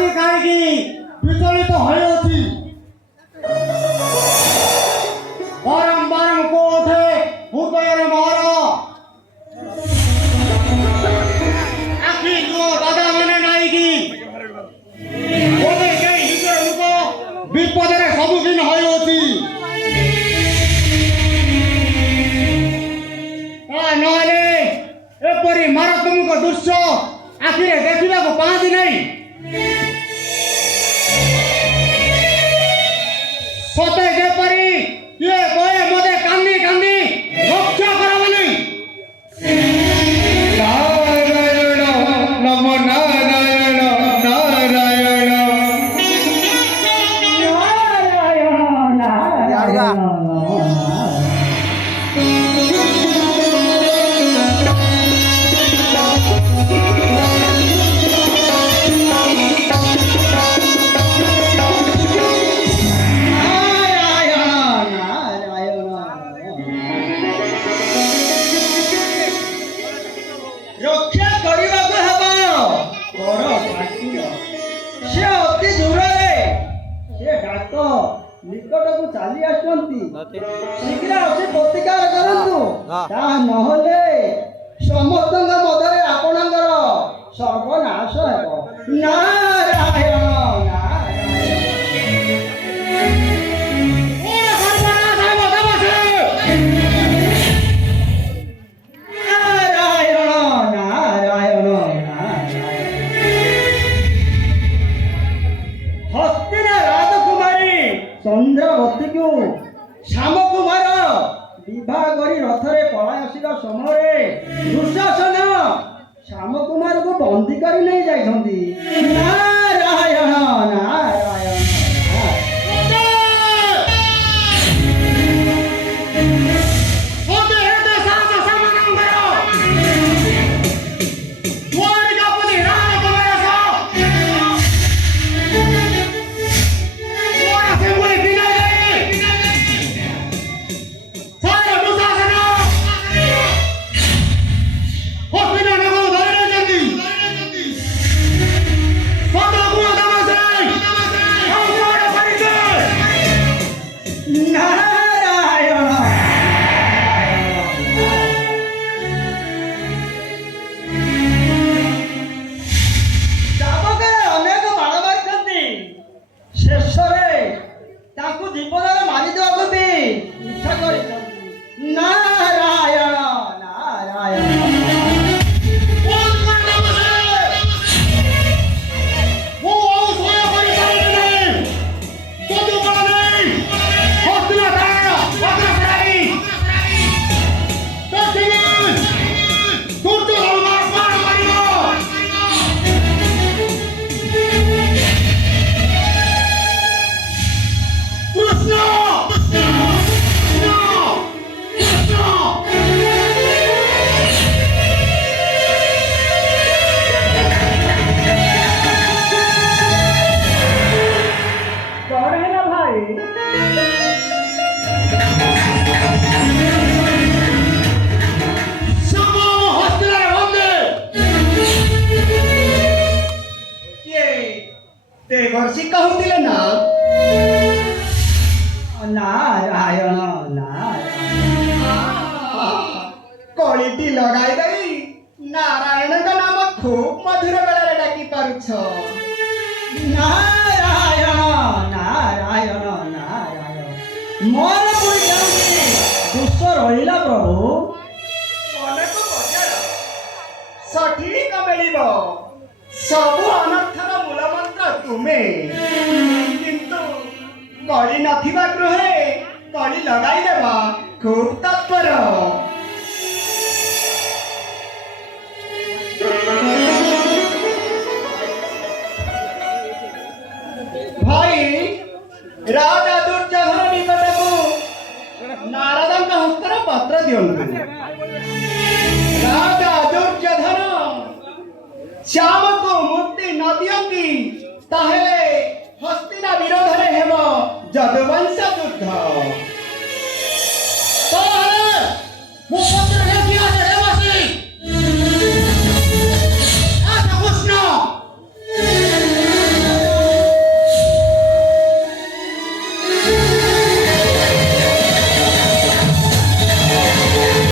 ଆଜି କାହିଁକି ବିଚଳିତ ହୋଇଅଛି? ବାରମ୍ବାର କୋଠେ ହୃଦୟରେ ମୋର ଆଖି ଯୁଅ ଦାଦା ମାନେ ନାଇକି ବୋଧେ କେହି ନିଜର ଲୋକ ବିପଦରେ ସମ୍ମୁଖୀନ ହୋଇଅଛି। ନହେଲେ ଏପରି ମାରାତ୍ମକ ଦୃଶ୍ୟ ଆଖିରେ ଦେଖିବାକୁ ପାଆନ୍ତି ନାହିଁ। ସତେ ଯେପରି କିଏ କହେ ମୋତେ କାନ୍ଦି କାନ୍ଦି ରକ୍ଷା କରବ ନାହିଁ। ନାରାୟଣ ନମ ନାରାୟଣ ନାରାୟଣ ରକ୍ଷା କରିବାକୁ ହେବ। କର କାଟିଲ। ସେ ଅତି ଦୂରରେ, ସେ ଡାକ ନିକଟକୁ ଚାଲି ଆସୁଛନ୍ତି। ଶୀଘ୍ର ଆସି ପ୍ରତିକାର କରନ୍ତୁ। ତାହା ନହେଲେ ସମସ୍ତଙ୍କ ମଧ୍ୟରେ ଆପଣଙ୍କର ସର୍ବନାଶ ହେବ। ନାରାୟଣ ଚନ୍ଦ୍ରବତୀକୁ ଶ୍ୟାମକୁମାର ବିବାହ କରି ରଥରେ ପଳାଇ ଆସିବା ସମୟରେ ଦୁଃଶାସନ ଶ୍ୟାମକୁମାରକୁ ବନ୍ଦୀ କରି ନେଇ ଯାଇଛନ୍ତି। ନାରାୟଣ ନାରାୟଣ ଶେଷରେ ତାଙ୍କୁ ଜୀବନରେ ମାରିଦେବାକୁ ବି ଇଚ୍ଛା କରିଛନ୍ତି। ନାରାୟଣ ନାରାୟଣ ବର୍ଷି କହୁଥିଲେ ନା? ନାରାୟଣ ନାରାୟଣ କଳିଟି ଲଗାଇ ଦେଇ ନାରାୟଣଙ୍କ ନାମ ଖୁବ୍ ମଧୁର ବେଳରେ ଡାକି ପାରୁଛ। ନାରାୟଣ ନାରାୟଣ ନାରାୟଣ ମୋର ପୁଣି କେଉଁଠି ଦୋଷ ରହିଲା ପ୍ରଭୁ? ମନକୁ ପଚାର, ସଠିକ ମିଳିବ। ସବୁ ଅନର୍ଥର ମୂଳ ମନ୍ତ୍ର ତୁମେ, କିନ୍ତୁ କଳି ନଥିବା ଗୃହେ କଳି ଲଗାଇଦେବା ଖୁବ୍ ତତ୍ପର।